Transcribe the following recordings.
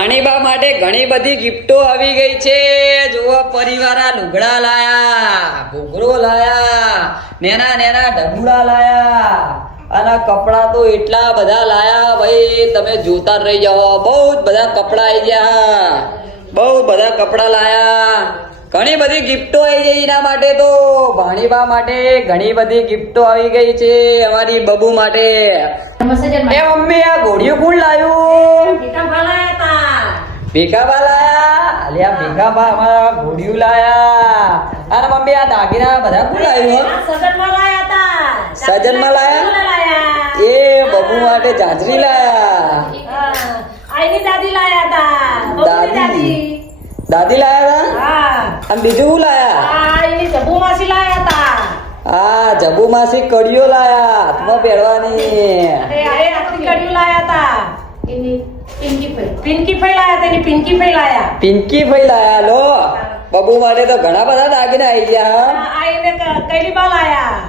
ભાણીબા માટે ઘણી બધી ગિફ્ટો આવી ગઈ છે. જુઓ પરિવારા લુગડા લાયા ઘોઘરો લાયા નેના નેના ઢબુડા લાયા અને કપડા તો એટલા બધા લાયા ભાઈ તમે જોતા રહી જાઓ. બહુ જ બધા કપડા આવી ગયા. બહુ બધા કપડા લાયા. ઘણી બધી ગિફ્ટો આવી ગઈ એના માટે તો. ભાણીબા માટે ઘણી બધી ગિફ્ટો આવી ગઈ છે અમારી બબુ માટે. એ મમ્મી આ ઘોડિયું કોણ લાવ્યું ભીખાબા લાયા અલ્યા ભીખાબા અમારા ઘોડિયું લાયા. અને મમ્મી આ દાગીના બધા કોણ લાવ્યું સજનમાં લાયા એ બબુ માટે જાજરી લાયા. દાદી દાદી? લાયા હતા? અને બીજું હું લાયા? હા જબુ માસી કડીઓ લાયા. હાથમાં પહેરવાની. પિંકી ફઈ. લાયા તેની પિંકી ફઈ લાયા. પિંકી ફઈ લાયા લો. બબુ માટે તો ઘણા બધા દાગીના આવી ગયા હા. આઈને કૈલી બા લાયા.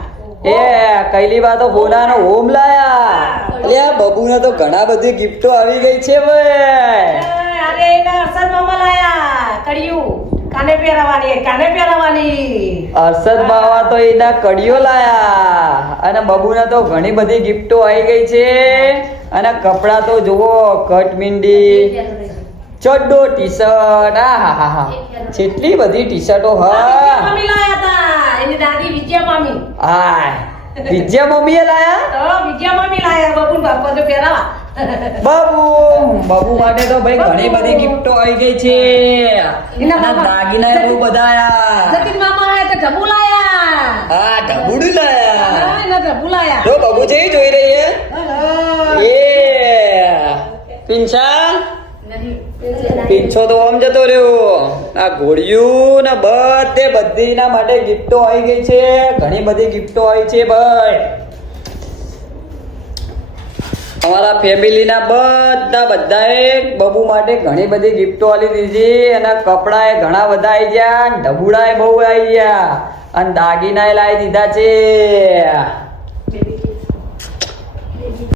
એ કૈલીબા તો હોનાનો હોમ લાયા. લે બબુને તો ઘણા બધી ગિફ્ટો આવી ગઈ છે ભાઈ. અરે એના અરસદ મામા લાયા કડિયું. કાને પહેરવાની કાને પહેરવાની? અરસદ બાવા તો એના કડીઓ લાયા. અને બબુને તો ઘણી બધી ગિફ્ટો આવી ગઈ છે. અને કપડા તો જુઓ કટ મીંડી ચડ્ડો ટી શર્ટ આ હા હા હા. જેટલી બધી ટી શર્ટો હા મમ્મી એની દાદી વિજયા મામી હા વિજયા મમ્મીએ લાયા? તો વિજયા મામી તો પહેરાવા. બાબુ બાબુ માટે તો ભાઈ ઘણી બધી ગિફ્ટો આવી ગઈ છે. એના દાગીના એ બહુ બધા આયા. જતીન મામા આયા તો ઢબુ લાયા હા ઢબુડું લાયા એના ઢબુ લાયા જો બાબુ જે જોઈ રહી હે એ. પિંછા? પીછો તો આમ જતો રહ્યો. આ ઘોડિયું ને બધે બધીના માટે ગિફ્ટો આવી ગઈ છે. ઘણી બધી ગિફ્ટો આવી છે ભાઈ. અમારા ફેમિલીના બધા બધાએ બબુ માટે ઘણી બધી ગિફ્ટો આલી દીધી. અને કપડાએ ઘણા બધા આવી ગયા ઢબુડાએ બહુ આવી ગયા, અને દાગીનાએ લાવી દીધા છે.